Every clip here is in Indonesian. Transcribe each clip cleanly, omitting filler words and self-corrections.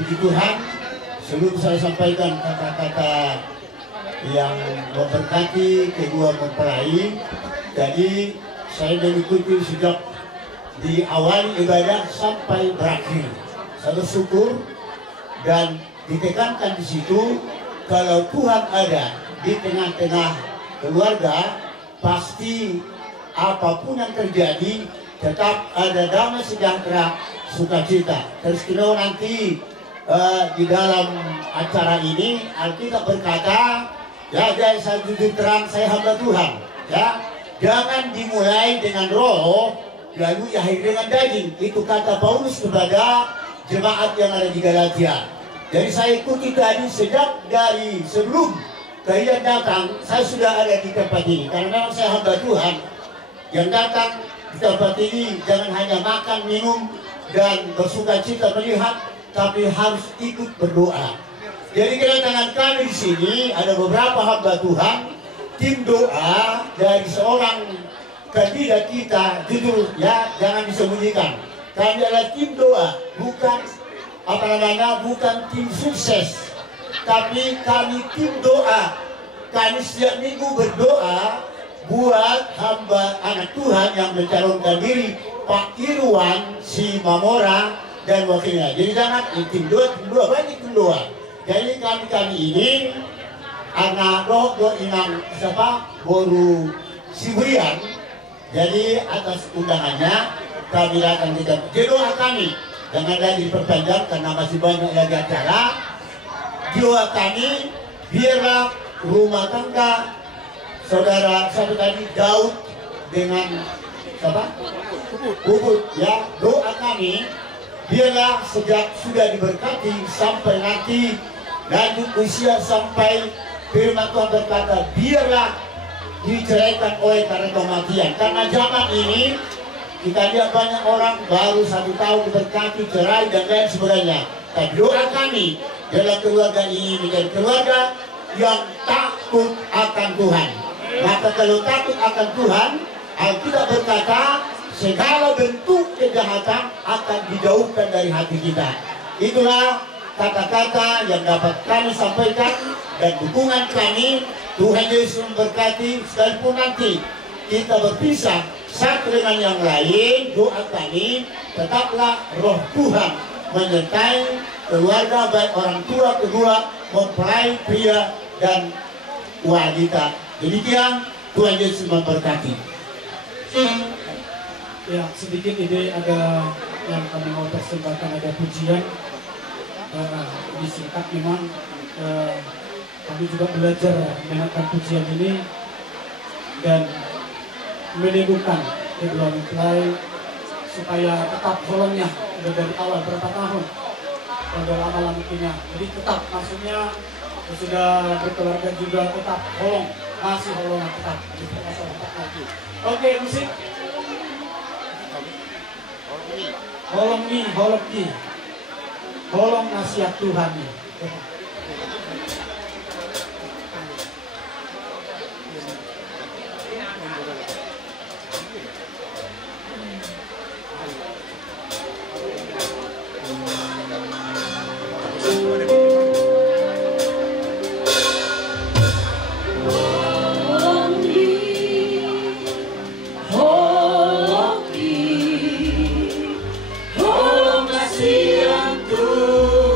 puji Tuhan, sebelum saya sampaikan kata-kata yang memberkati kedua mempelai, jadi saya mengikuti sejak di awal ibadah sampai berakhir. Saya bersyukur dan ditekankan di situ kalau Tuhan ada di tengah-tengah keluarga, pasti apapun yang terjadi tetap ada damai sejahtera, sukacita. Terus kalau nanti di dalam acara ini Alkitab berkata, ya jadi saya jujur terang, saya hamba Tuhan. Ya, jangan dimulai dengan roh lalu diakhiri dengan daging. Itu kata Paulus kepada jemaat yang ada di Galatia. Jadi saya ikuti tadi sejak dari sebelum kalian datang, saya sudah ada di tempat ini. Karena memang saya hamba Tuhan yang datang di tempat ini jangan hanya makan, minum, dan bersuka cita melihat, tapi harus ikut berdoa. Jadi kedatangan kami di sini ada beberapa hamba Tuhan, tim doa dari seorang kandidat kita, jujur ya, jangan disembunyikan. Kami adalah tim doa, bukan bukan tim sukses, tapi kami tim doa. Kami setiap minggu berdoa buat hamba anak Tuhan yang mencalonkan diri, Pak Irwan Simamora dan wakilnya. Jadi jangan tim doa banyak tim doa. Jadi kami ini anak roh inang Boru Siburian. Jadi atas undangannya kami datang di doa kami. Jangan lagi diperpanjang karena masih banyak lagi acara. Doa kami biarlah rumah tangga saudara siapa tadi Daud dengan siapa? Bubut ya, doa kami biarlah sejak sudah diberkati sampai nanti lanjut usia sampai firman Tuhan berkata biarlah diceraikan oleh karena kematian. Karena zaman ini kita lihat banyak orang baru 1 tahun diberkati cerai dan lain sebagainya. Tapi doa kami dalam keluarga ini menjadi keluarga yang takut akan Tuhan. Maka kalau takut akan Tuhan, Alkitab berkata segala bentuk kejahatan akan dijauhkan dari hati kita. Itulah kata-kata yang dapat kami sampaikan dan dukungan kami. Tuhan Yesus memberkati. Sekalipun nanti kita berpisah satu dengan yang lain, doa kami tetaplah roh Tuhan menyertai keluarga, baik orang tua, kedua, mempelai, pria dan wanita. Demikian Tuhan Yesus memberkati. Ya, sedikit ide ada yang kami mau persembahkan, ada pujian. Disingkat memang kami juga belajar mengenai pujian ini dan meneguhkan kedua mempelai supaya tetap holongnya udah dari awal berapa tahun udah lama mungkinnya, jadi tetap maksudnya sudah berkeluarga juga tetap holong, masih holong tetap. Oke, musik holong nasihat Tuhan nih. Holong kasihan Tuhan.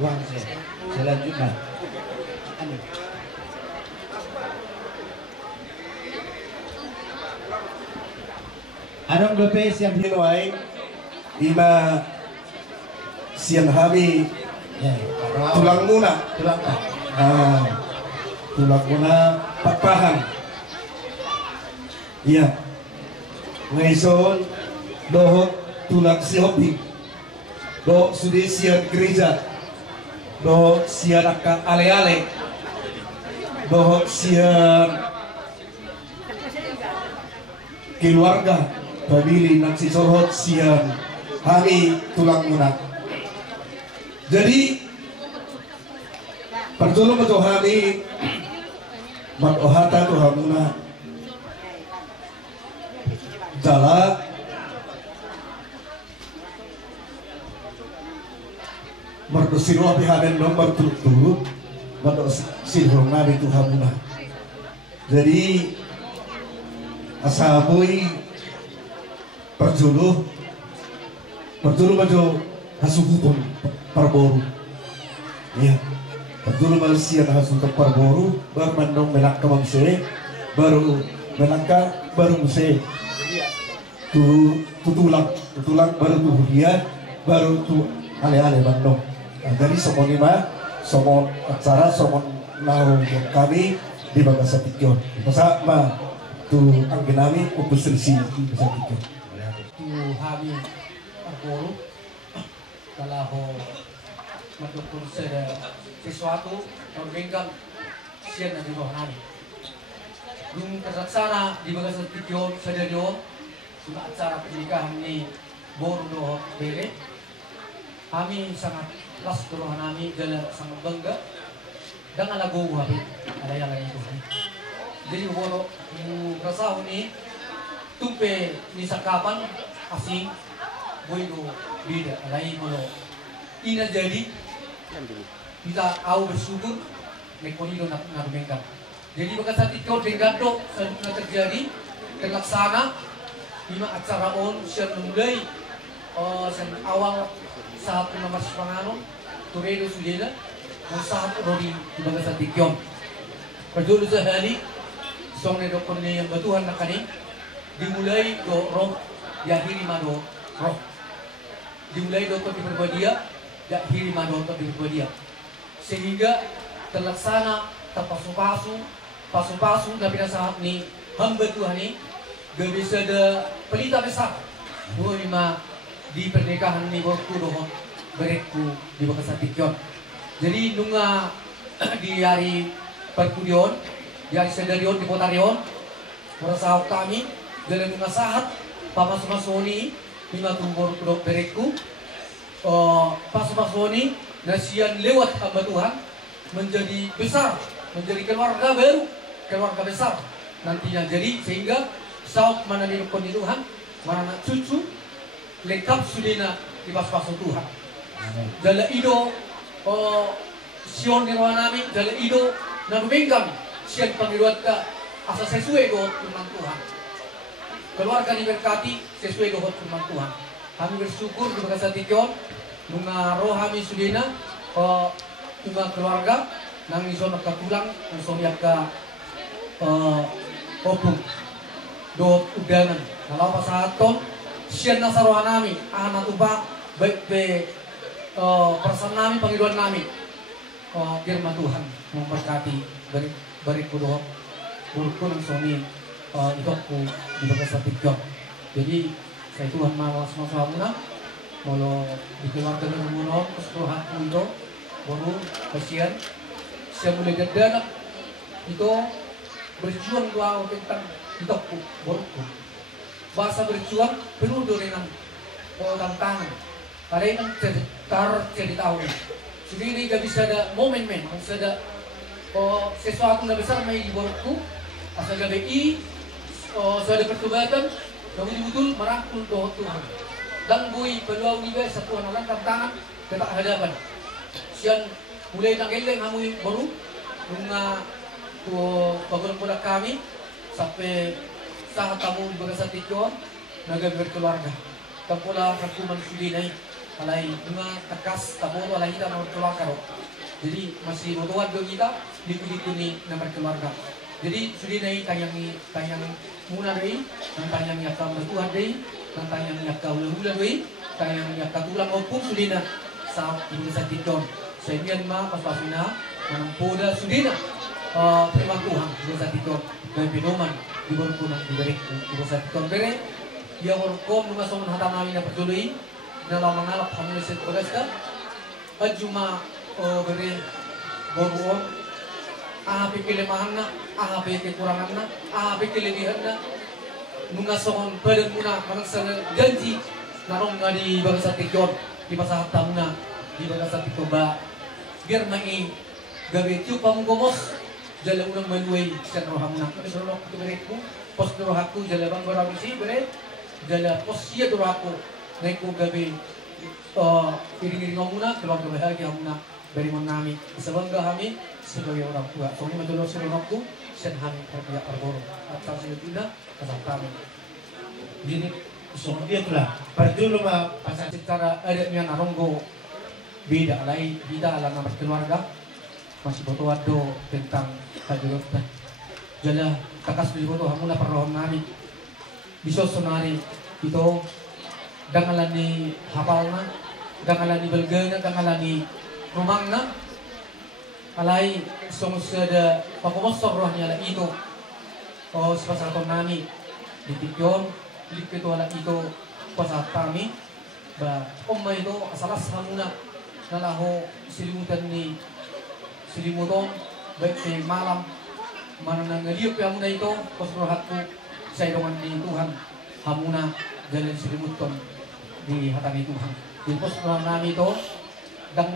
Ruang selanjutnya. Anong dope siyang hinuay ima siyang habi tulang muna tulang muna papahan iya ngayon dohot tulang si hobi do sudi siyan gereja do siyan akan ale-ale do siyan keluarga pamili ng sisorhot siyan hari tulang muna. Jadi pertulong ito hari mag-ohata to hamuna jalan berdosiro api haden dong berturut-turut berdosiro nabi to hamuna. Jadi asaboy perjuluh bajo hasugutong parboru ya perjuluh Malaysia hasugutong parboru baru mandong melangka mamse baru melangka baru mse tutulang baru tuh dia baru tuh ale-ale mandong. Nah, jadi somon lima somon acara somon nahu kami di Bagasa Tikyon masa ma tu ang ginami upus resi Bagasa Tikyon tu hami argolo kalau mendukung sesuatu memberikan sian dan juga nami belum terlaksana di Bagasa Tikyon sederhana sudah acara pernikahan ini boru bere kami sangat las doa nami gala sangat bangga dengan lagu habis ada yang lain itu. Jadi kalau rasa ini tumpe ni sakapan asing boido beda lain kalau ina jadi kita au bersyukur nekonido nak bengkak. Jadi Bagasa Tikyon dengan dok sebenarnya terjadi terlaksana lima acara on siang mulai awal saat nomor sepangano Turedo Sudela saat Rodi di Bagasa Tikyon perjulu sehari songnya dokonnya yang batuhan nakani dimulai do roh diakhiri mado roh dimulai do di berbadia diakhiri mado di berbadia sehingga terlaksana terpasu-pasu tapi saat ini hamba Tuhan ini gak bisa ada pelita besar lima di pernikahan ini waktu dohon berekku di Bagasa Tikyon. Jadi nunga di hari perkudion, di hari sedarion di potarion, merasa kami dalam nunga sahat pamas-masoni lima tumbor kudok berekku, pas-pasoni nasian lewat hamba Tuhan menjadi besar menjadi keluarga baru, keluarga besar nantinya. Jadi sehingga saat mana dirukun Tuhan, mana anak cucu lengkap sudina di pas-pas Tuhan. Jala ido sion di ruang nami, jala ido na duminggang sian pangiluat ka asa sesuai dohot firman Tuhan. Keluarga diberkati sesuai dohot firman Tuhan. Kami bersyukur di bagasa tikion nunga roh kami sudina nunga keluarga nang iso nakatulang nang iso ka opung dohot udangan. Kalau pasahaton sian nasa roh nami anak tuba baik pe perasaan nami panggiluan nami firman Tuhan memberkati beri kudo burukku nang suami hidupku di bagasa tikion. Jadi saya Tuhan mawas masamuna molo dikeluarkan dengan munon keseluruhan itu baru kasihan saya mulai ganda itu berjuang doa tentang hidupku burukku bahasa berjuang penuh dengan tantangan kalian jadi tahu jadi ini gak bisa ada momen-momen harus ada sesuatu yang besar main di burukku asal GBI sudah ada pertobatan namun betul merangkul doa Tuhan dan bui peluang juga satu anak tantangan tetap hadapan sian mulai nanggeleng kami baru bunga pagulong kami sampai saat kamu berasa tidur naga berkeluarga tampula kakuman sudi naik alai bunga tekas tamu alai kita mau keluarga jadi masih motowan do kita dipilih ni nama keluarga jadi sudi naik tayang muna dari tayang yakam Tuhan dari tayang yakam ulah dari tayang yakam tulang opung sudina saat berasa tidur sehingga ma pasapina menampoda sudina firman Tuhan berasa tidur dan penoman di berkunang diberi berasa tidur bere dia berkom nunga soman hata namin na patuloy na lamangalap hamuli sa pagasta at juma bere boruon ahapi kelemahan na ahapi kekurangan na ahapi kelebihan na nunga soman badan muna manang sa janji narong nga di bagasa tikion di pasahata muna di bagasa tikion ba biar mai gabi tiyo pamugomos jala unang manuay sa roham na kami sa roham ko pos rohaku jala bang barang isi bere jala pos siya rohaku naik ko gabi iring-iring muna keluarga bahagia muna dari menami sebangga kami sebagai orang tua soalnya madulor sa rohaku siya kami perbiak perboro atau siya tidak kasang kami Jadi dia itulah perjulu mah pasal secara adatnya naronggo beda lain beda alam nama keluarga masih foto wado tentang kajurut dan jala takas di foto hamula perrohon nami bisa sonari itu dangalani hafalna dangalani belgana dangalani rumangna alai ada pakomosor rohnya lah itu sepasal nami di tikyon itu ala itu pasal kami ba umma itu asalas hamuna nalaho silimutan ni silimuton baik di malam mana nanggaliup ya hamuna itu pasrohatku saya dengan di Tuhan hamuna jalan silimuton di hatang Tuhan di pasroh nami itu dang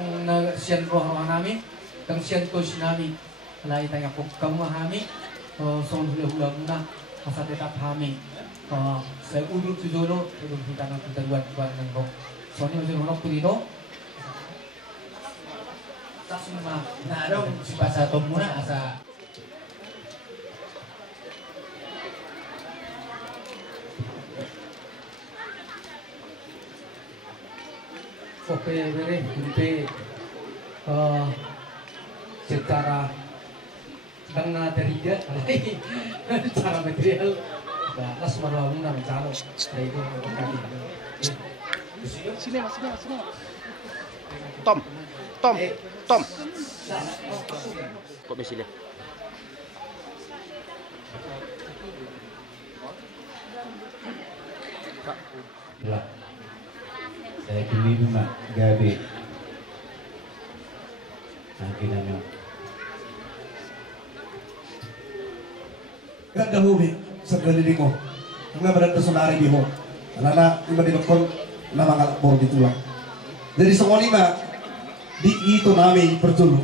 sian roh nami dang sian tos nami lai tanya kamu kami son hula muna asal tetap kami saya udur tu dulu udur kita nak kita buat ng roh soalnya masih roh tu dito tak semua nah dong si pasatom muna asa oke bere himpe secara dengan dari dia cara material atas malam muna mencalo dari itu sini mas Tom kok mesinnya lah saya pilih cuma gabe akhirnya gak dahulu segala mo nga berada sonari di mo alana iba di bakon na mga lakbor di tulang dari sa lima di ito namin pertulo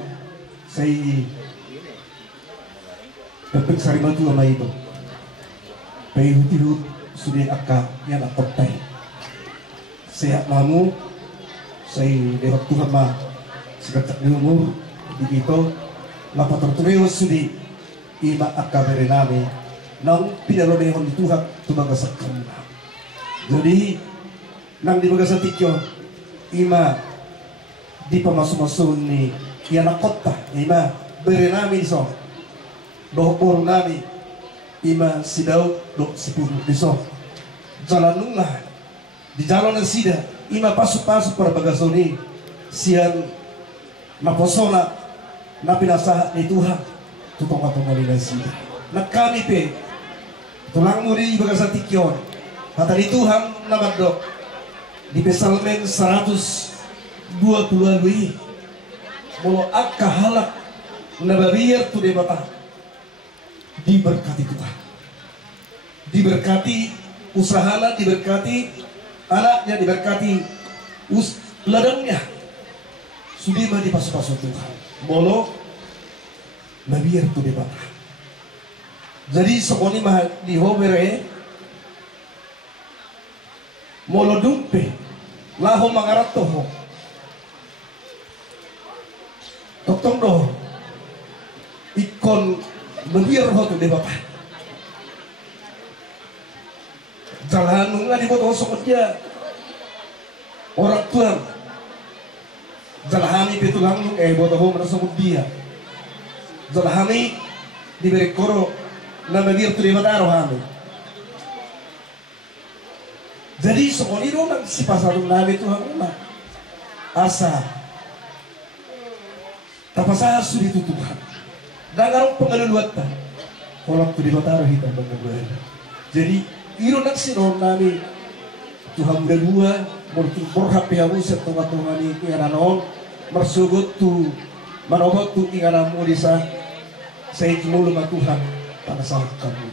say Pepek sarima tu ama itu. Pai hutihut sudah akka yang akotai. Sehat mamu, saya dewat Tuhan mah seketak di umur di itu lapa tertulis sudah ima akka berename nang pinalo behon di Tuhan tu bagasakan. Jadi nang di bagasatikyo ima di pamasu-masu ni yang nakota ima berename so dohor nami ima sidau do sepuluh diso jalan nunglah di jalan yang sida ima pasuk-pasuk para bagasoni siang naposona napinasahat ni Tuhan tutong-tutong nila sida na kami pe tulang muri bagasatikyon kata ni Tuhan namadok di Psalmen 120 mulu akka halak nababiyar tu de bata diberkati Tuhan, diberkati usahanya, diberkati anaknya, diberkati ladangnya. Sudah mah dipasuk-pasuk Tuhan. Molo nabiyar tu de bata. Jadi sokoni mah di hobere molo dumpe laho mangarat toho totong doh ikon mendiar hotu de bapa jalan nggak dibuat osok dia orang tua jalahani petulang buat ho merasa dia jalahani diberi koro na mendiar tu de bapa rohani. Jadi sekolah itu nang si pasar nabi Tuhan rumah asa tapasa sudah tutupan dan garong pengaluatan kolak tu di batara hitam pengaluan. Jadi iro nak si nabi Tuhan kedua berhak pihamu setengah Tuhan itu yang anon mersugut tu manogot tu inganamu disa saya kimulu ma Tuhan pada saat kamu.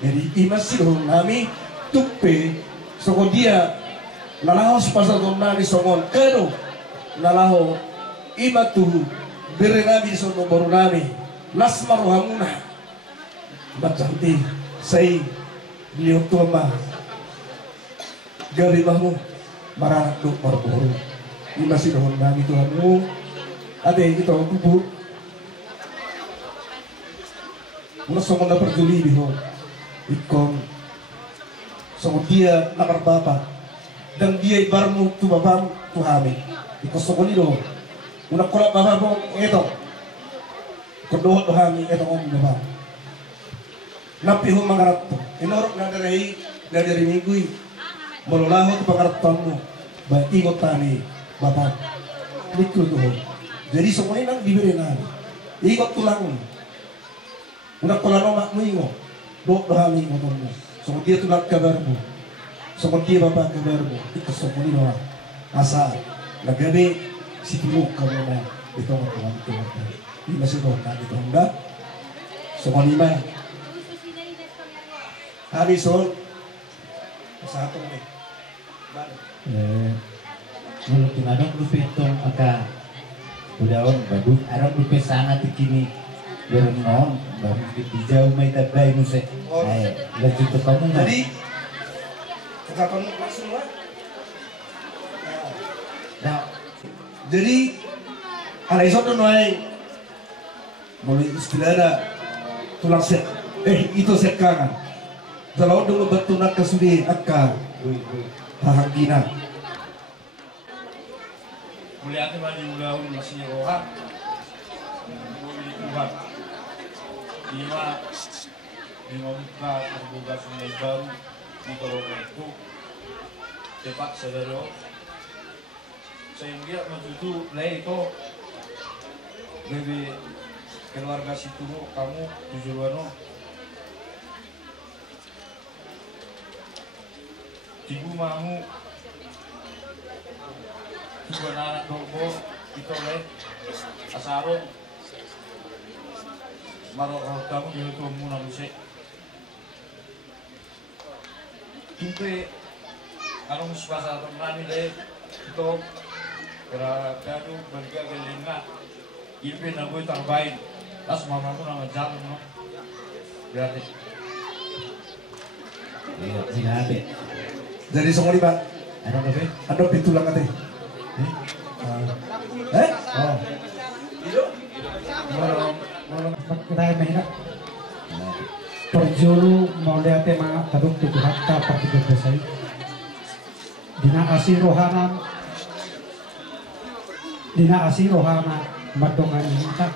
Jadi imas si nabi tupe soko dia lalaho sepasal nabi songon kado lalaho ima tuh beri nabi sono baru nabi lasmar hamuna bacanti say beliau tua mah garibahmu maranak do marboro ima si dohon nabi Tuhanmu ade kita kubu muna songon na perjuli biho ikon songon dia nakar bapak dan dia ibarmu tu babam tu hami ikon songon ido una kolak baba mo eto kedua Tuhan eto om baba napi ho mangarap to inorok na dari minggu mololaho tu pangarapmu ba ingot tani baba likul to jadi semuanya nang diberi nang ingot tulang una kolano mak mo do Tuhan ingot mo so dia tulang kabarmu so dia baba kabarmu ikut semuanya asa nagabi si tulog kamu na ito ang tuwan tuwan di masih na ito hangga so kanima hari sol sa atong ni mulut tinadong lupi itong agka udaon bagus arang lupi sana tikini berang noon baru dijauh may tablay mo sa lagi to kamu jadi kakapan langsung lah nah jadi ala iso to noy boleh istilahnya tulang set itu sekangan kalau dulu batu nak kesudi akka hahagina melihatnya maju gaun masihnya rohak boleh Tuhan lima muka terbuka sungai baru di Korona itu cepat saudara sehingga maksudku leh itu lebih keluarga situ kamu tujuan ibu mau tujuan anak dobo itu leh asaro marok kamu jadi kamu nangis tumpe kalau muspasa teman leh itu kadu berga gelenga ilpe na boy tarbain tas mamamu na jalan no Gratis. Iya, sinabi. Jadi semua Pak. Ano ka ba? Ano pitulang ate? Oh. Kita mahina. Perjulu mau lihat tema tabuk tujuh hatta partido besai. Dina asih rohana madongan minta.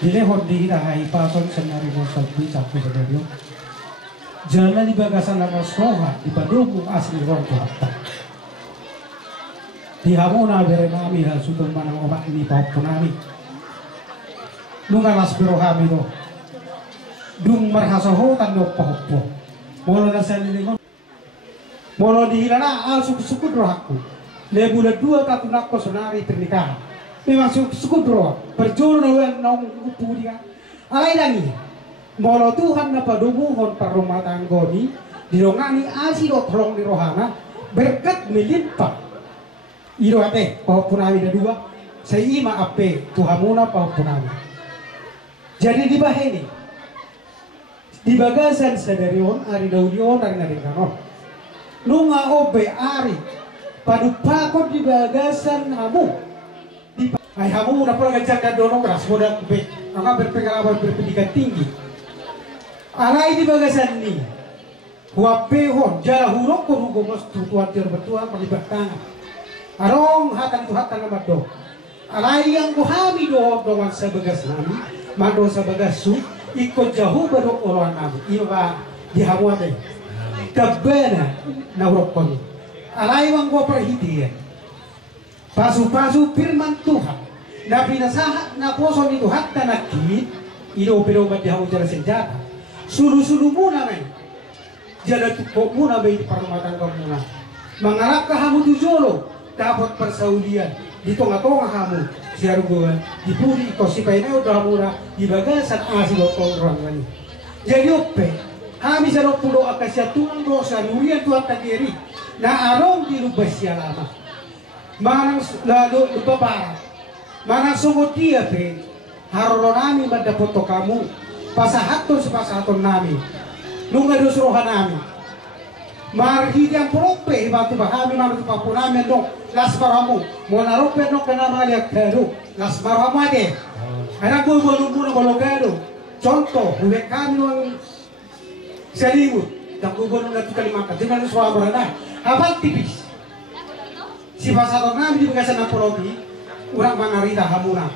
Dile hondi dahai pason senari mo sabbi capu sedario. Jalan di bagasan lama sekolah di Bandung asli rong hatta. Di hamuna bere nami hal sutun manang omak ini pau nami. Nungalas berohami do. Dung marhasoho tando pohpo. Molo na salilingon. Molo dihilana al suku drohaku. Lebula dua katunakko sonari pernikahan. Memang suku droh. Berjuru nong upu dia. Alai lagi. Molo Tuhan na padumuhon parumah tanggoni. Dirongani asiro tolong di rohana. Berkat melimpah. Iro ate pahupunami na dua. Sa ima ape tuhamuna pahupunami. Jadi di bahini. Di bagasan sadarion ari daudion ari naringanon. Nunga obe ari padu pakot di bagasan hamu. Di ay hamu na pala gajak dono keras bodak be. Angka berpengalaman berpendidikan tinggi. Alai di bagasan ini. Huapehon jala hurok ko hugo mos tutuan bertuan perlibat tangan. Arong hatan tu hatan amat do. Alai yang kuhami do doang sebagas nami. Mando sebagas su ikut jauh beruk orang nabi iba dihamuate kabena naurokon alai wang gua perhatian pasu firman Tuhan nabi nasahat naposon itu hatta nakit ido berobat dihamu jalan senjata sulu muna men jalan tukok muna bayi perumatan kamu mengarap ke hamu tujolo dapat persaudian di tengah-tengah kamu siar gua dipuri kosipai neo udah murah di bagasan asli botol orang lagi jadi ope kami sarap pulau akasia tuang dosa nurian tuan takiri na arong di lubas siya lama manang lalu lupa parah manang sumut dia pe harono nami mendapat kamu pasahaton sepasahaton nami nunga dosrohan nami marhi yang prope batu bahami manutu papunami dong las paramu mau narupe dong kena maliak garu las paramu ade anak gue mau kalau garu contoh gue kami yang selimut dan gue mau nggak Kalimantan dengan suara berada apa tipis si pasar nami di bagasan apologi orang mangarita hamuna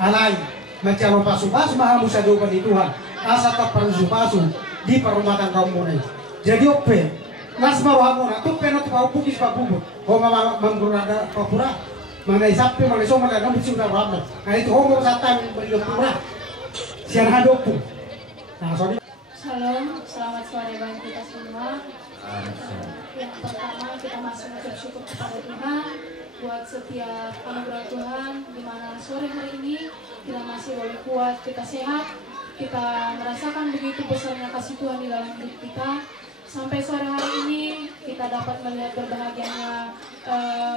alai mencari pasu mahamu sadokan di Tuhan asa tak pasu di perumatan kaum munai jadi ope las marhamuna tu penat kau pukis papubut homa mamburada papura mana isappe mana soma da nabi sudah ramai nah itu homo satan berlopura sian hadopu nah sorry. Shalom, selamat sore bagi kita semua. Yang pertama kita masih mengucap syukur kepada Tuhan buat setiap anugerah Tuhan di mana sore hari ini kita masih boleh kuat, kita sehat, kita merasakan begitu besarnya kasih Tuhan di dalam hidup kita. Sampai sore hari ini kita dapat melihat berbahagianya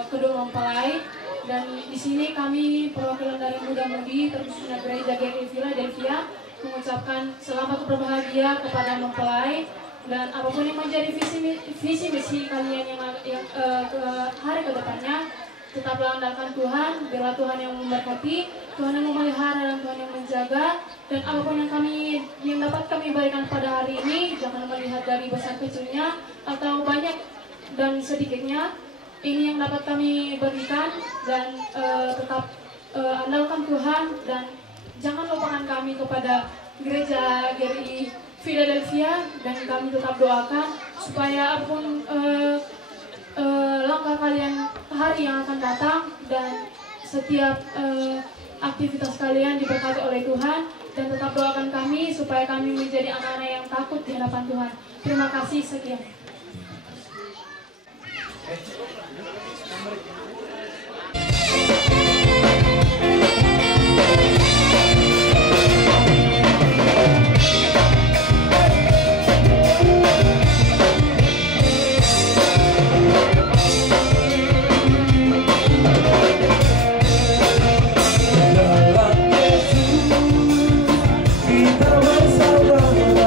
kedua mempelai dan di sini kami perwakilan dari Muda Mudi terkhususnya Gereja GRI Philadelphia mengucapkan selamat berbahagia kepada mempelai dan apapun yang menjadi visi misi kalian yang ke hari kedepannya tetaplah andalkan Tuhan, biarlah Tuhan yang memberkati, Tuhan yang memelihara dan Tuhan yang menjaga dan apapun yang dapat kami berikan pada hari ini jangan melihat dari besar kecilnya atau banyak dan sedikitnya ini yang dapat kami berikan dan tetap andalkan Tuhan dan jangan lupakan kami kepada Gereja GRI Philadelphia dan kami tetap doakan supaya apapun langkah kalian hari yang akan datang dan setiap aktivitas kalian diberkati oleh Tuhan dan tetap doakan kami supaya kami menjadi anak-anak yang takut di hadapan Tuhan. Terima kasih, sekian. Dalam Yesus kita bersama.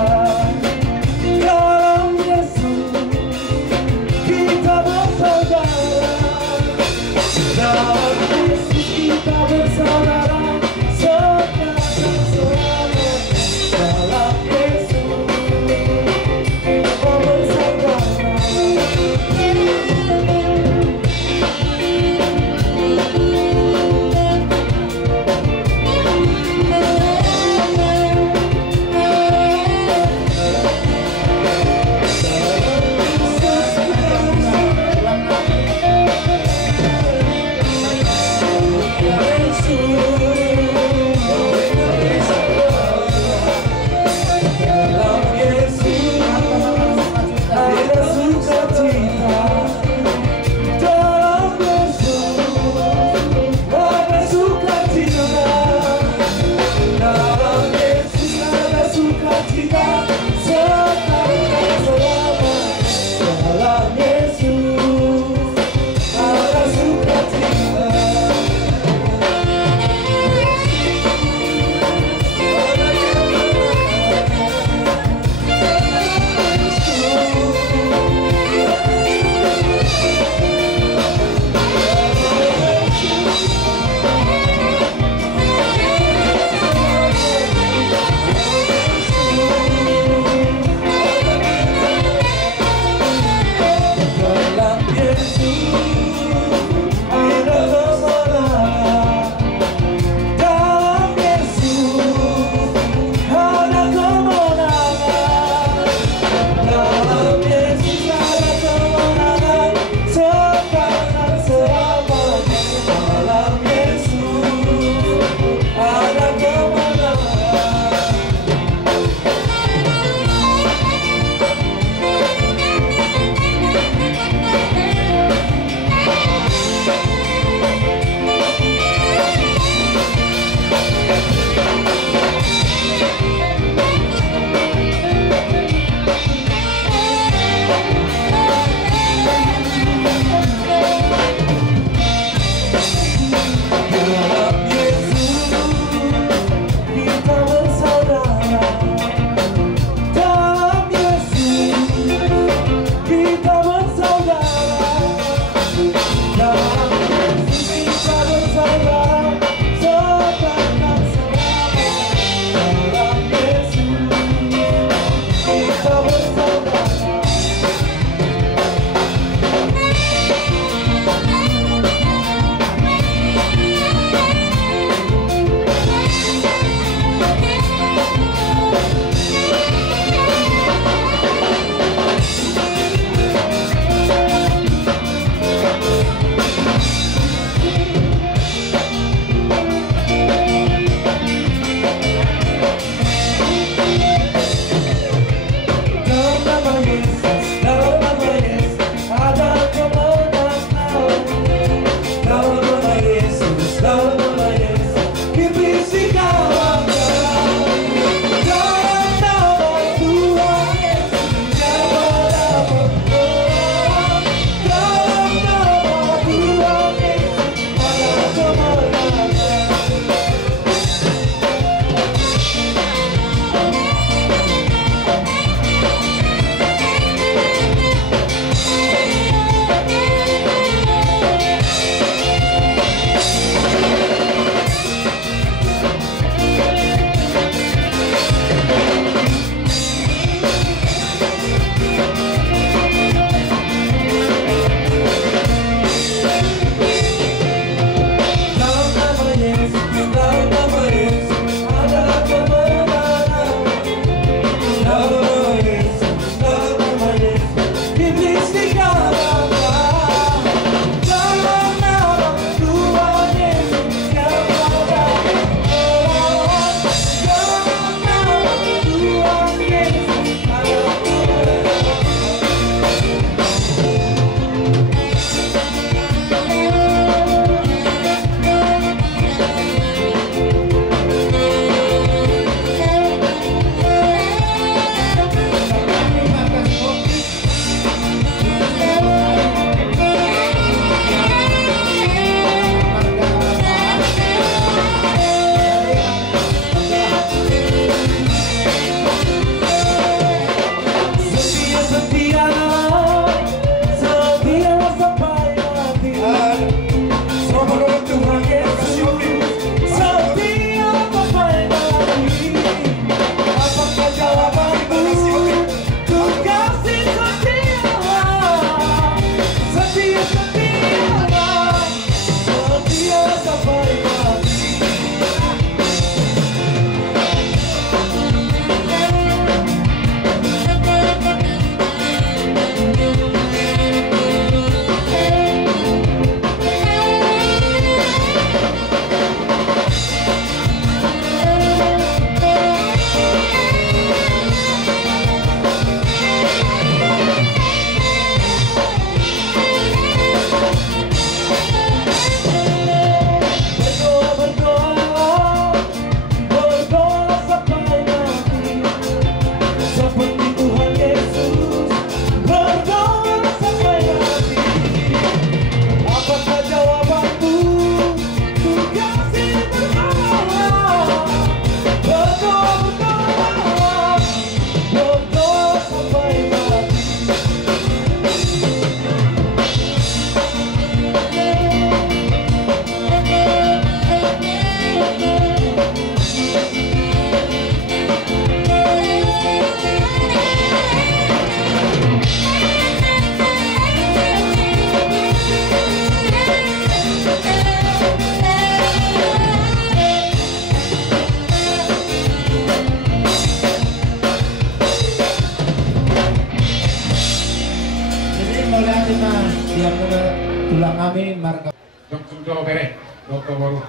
kami marga Dokter bere, dokter baru.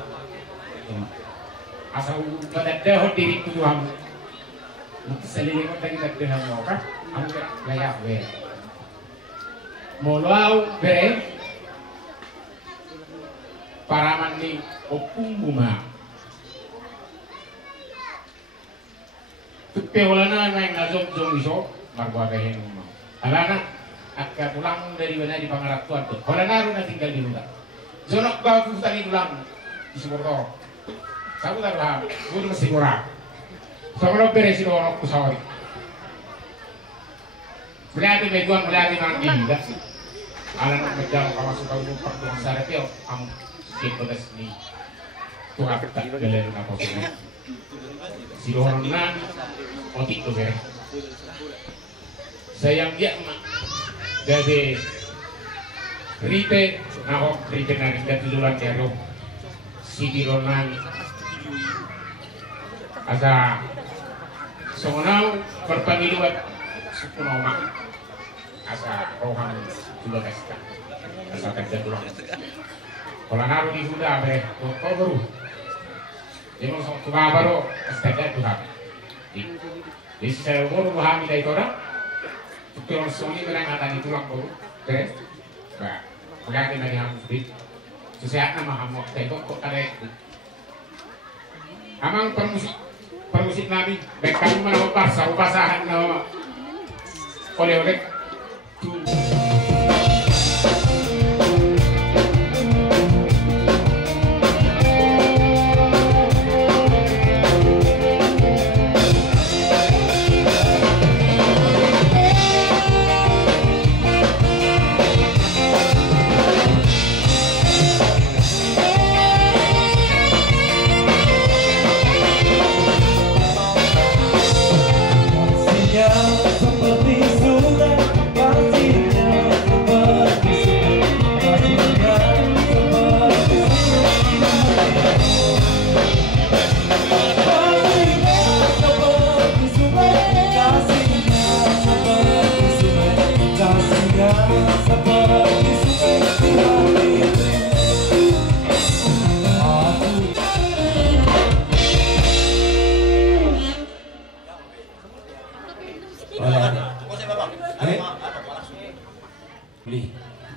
Asal kadang diri Tuhan. Nanti seliling kita dengan apa? Kamu layak bere. Molau bere. Para mandi opung bunga. Tupe walana main ngazong zong iso, margwa kahin rumah. Alana, akka pulang dari mana di Pangarap Tuan tuh. Walana runa tinggal di rumah. Zonok kau tu tadi ulang di Sumurto. Sabu darlah, budu masih kurang. Sama beres itu orang kusawari. Berarti meduan berarti nanti tidak. Anak berjalan kawan suka lupa tuan sarapio am sekolah ni. Tuhan tak geleng apa semua. Si orang nan otik tu beres. Sayang dia mak. Jadi Rite, nahok rite nari dan tujuan jero, si dironan, asa songonau berpemiluan suku nama, asa rohan juga kasta, asa kerja tulang. Kalau naruh di Buddha bre, kau baru, dia mau sok tuh baru, kasta Tuhan. Di saya baru pahami dari orang, tuh orang soni menang di tulang baru, bre. Bah, berarti dari hamil, sesuatu nama hamil, tengok kok ada. Amang permusik nabi, baik kamu mana upasahan nama oleh tu.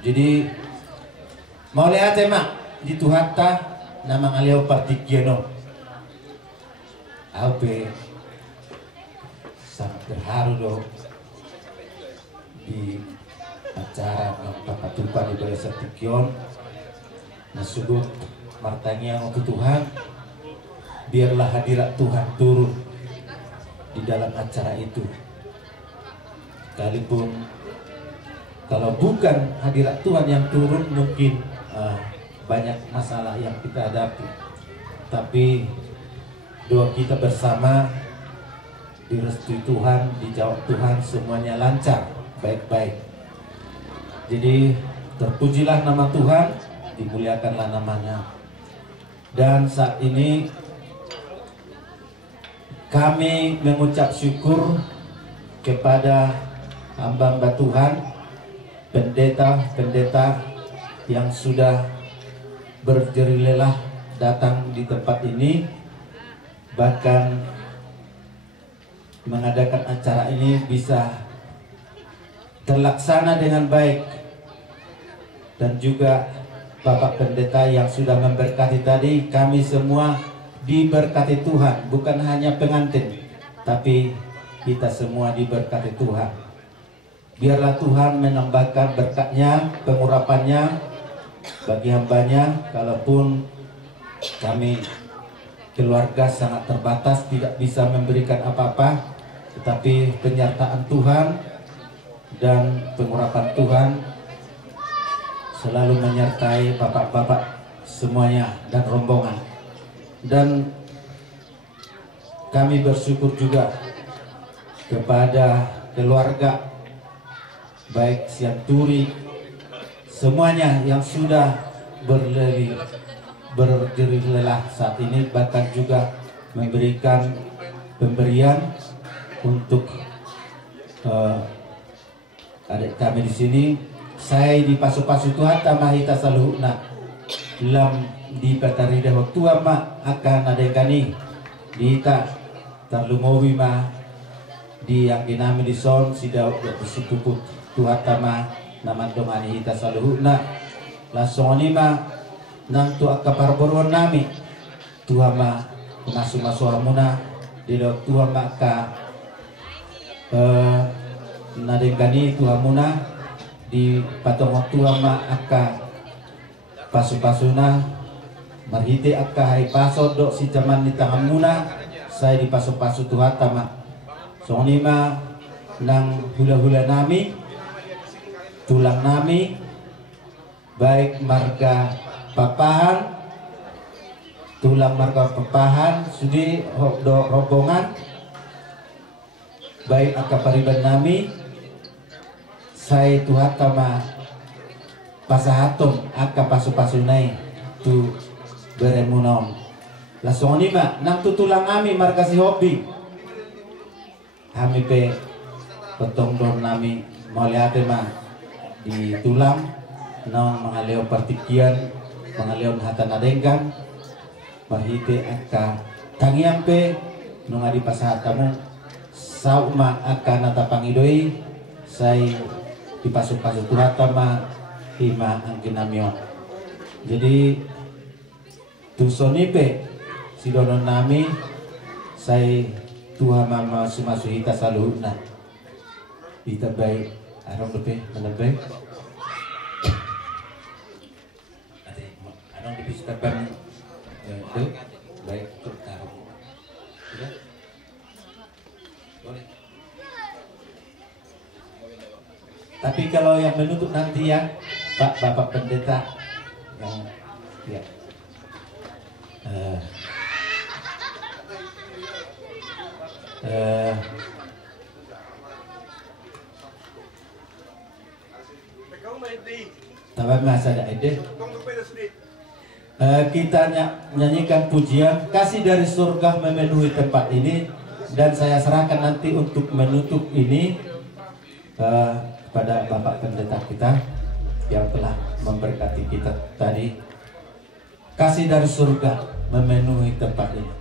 Jadi mau lihat mak di Tuhan ta nama ngaleo partikiono. Ape sangat terharu dong di acara Papatupa di Balai Tikion. Nasubut martanya untuk Tuhan, biarlah hadirat Tuhan turun di dalam acara itu. Sekalipun kalau bukan hadirat Tuhan yang turun, mungkin banyak masalah yang kita hadapi. Tapi doa kita bersama direstui Tuhan, dijawab Tuhan, semuanya lancar, baik-baik. Jadi terpujilah nama Tuhan, dimuliakanlah namanya. Dan saat ini kami mengucap syukur kepada hamba-hamba Tuhan, pendeta-pendeta yang sudah berjerilelah datang di tempat ini, bahkan mengadakan acara ini bisa terlaksana dengan baik. Dan juga Bapak Pendeta yang sudah memberkati tadi, kami semua diberkati Tuhan, bukan hanya pengantin, tapi kita semua diberkati Tuhan. Biarlah Tuhan menambahkan berkatnya, pengurapannya bagi hambanya. Kalaupun kami keluarga sangat terbatas, tidak bisa memberikan apa-apa, tetapi penyertaan Tuhan dan pengurapan Tuhan selalu menyertai bapak-bapak semuanya dan rombongan. Dan kami bersyukur juga kepada keluarga baik Sianturi, semuanya yang sudah berdiri lelah saat ini, bahkan juga memberikan pemberian untuk adik kami di sini. saya di pasu-pasu Tuhan tamahita saluhna lam di patarida waktu ama akan adekani dita tarlumowi ma di yang dinami di son sida bersepupu Tuhan tama namandong anihita saluhna lasoni ma nang tu akaparboron nami Tuhan ma masu-masu amuna di Tuhan ma ka nadengkani Tuhan muna di patong waktu ama akka pasu-pasuna marhite akka hai paso dok si zaman di tangan muna saya di pasu-pasu Tuhan tama sonima nang hula-hula nami tulang nami baik marga papahan tulang marga papahan sudi do rombongan baik akapariban nami saya Tuhan tama pasahatom aka pasu-pasunay tu beremunom lasong ma nang tutulang kami marga si hobi kami pe potong don nami mauliate ma di tulang nang mga leo partikian mga leo hatan adenggan mahite aka tangiang pe nung adi pasahatamu sauma akan natapangidoi say dipasuk-pasuk tuhatama hima ang kinamyo. Jadi tusonipe si donon nami say tuha mama sumasuhita saluhna itabay arong lepe manabay ade anong dipisitaban baik untuk taruh ya. Boleh. Tapi kalau yang menutup nanti ya Pak Bapak Pendeta yang ya Tabat masa ada ide. Kita nyanyikan pujian Kasih dari Surga memenuhi tempat ini. Dan saya serahkan nanti untuk menutup ini kepada Bapak Pendeta kita yang telah memberkati kita tadi. Kasih dari surga memenuhi tempat ini.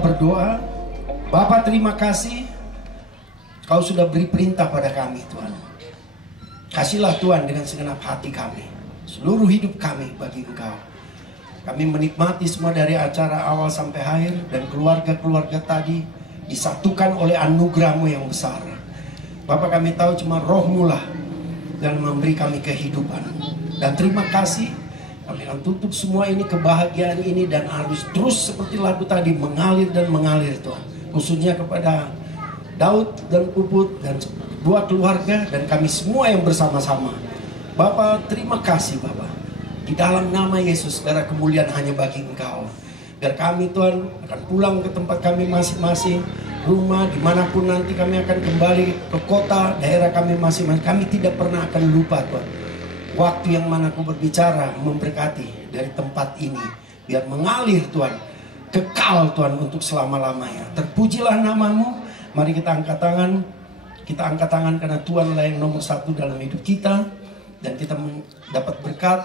Berdoa. Bapa, terima kasih Kau sudah beri perintah pada kami, Tuhan. Kasihlah Tuhan dengan segenap hati kami, seluruh hidup kami bagi Engkau. Kami menikmati semua dari acara awal sampai akhir, dan keluarga-keluarga tadi disatukan oleh anugerah-Mu yang besar. Bapa, kami tahu cuma Roh-Mu lah yang memberi kami kehidupan. Dan terima kasih, kami akan tutup semua ini, kebahagiaan ini, dan harus terus seperti lagu tadi mengalir dan mengalir, Tuhan. khususnya kepada Daud dan Puput dan buah keluarga dan kami semua yang bersama-sama. Bapak, terima kasih Bapak. Di dalam nama Yesus, karena kemuliaan hanya bagi Engkau. Biar kami Tuhan akan pulang ke tempat kami masing-masing, rumah, dimanapun nanti kami akan kembali ke kota, daerah kami masing-masing. Kami tidak pernah akan lupa Tuhan. Waktu yang mana Kau berbicara, memberkati dari tempat ini. Biar mengalir Tuhan, kekal Tuhan untuk selama-lamanya. Terpujilah nama-Mu. Mari kita angkat tangan. Kita angkat tangan karena Tuhanlah yang nomor satu dalam hidup kita. Dan kita mendapat berkat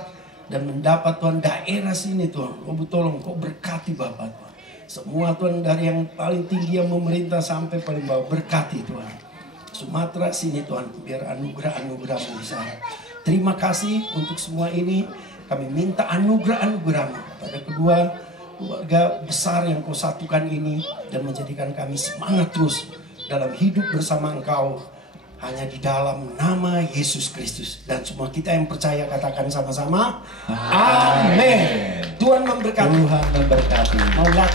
dan mendapat Tuhan daerah sini Tuhan. Kau tolong, Kau berkati Bapak Tuhan. Semua Tuhan dari yang paling tinggi yang memerintah sampai paling bawah, berkati Tuhan. Sumatera sini Tuhan, biar anugerah-anugerah-Mu bisa. Terima kasih untuk semua ini. Kami minta anugerah-anugerah-Mu pada kedua keluarga besar yang Kau satukan ini. Dan menjadikan kami semangat terus dalam hidup bersama Engkau. Hanya di dalam nama Yesus Kristus. Dan semua kita yang percaya katakan sama-sama. Amin. Tuhan memberkati. Tuhan memberkati. Maulah.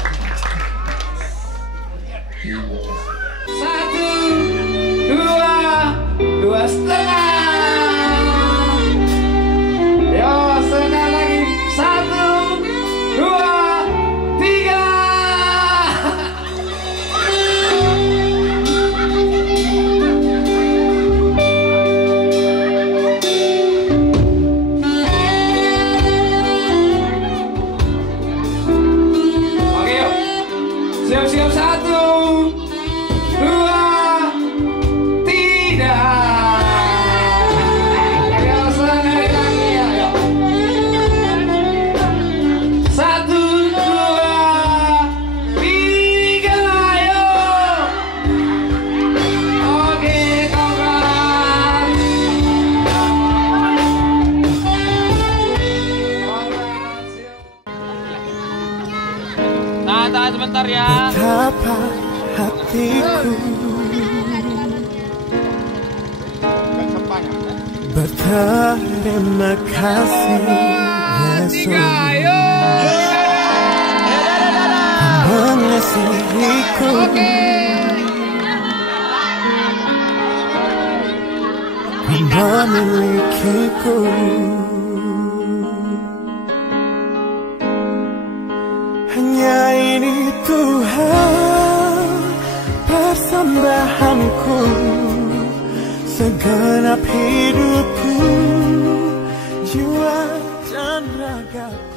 1, 2, 2,5. Yo, sekali lagi. 1, 2, 3. Oke, yuk. Siap-siap. 1, 2, 3. Tahan sebentar ya. Betapa hatiku berterima kasih Yesus mengasihiku, memilikiku. Hanya ini Tuhan persembahanku, segenap hidupku, jiwa dan ragaku.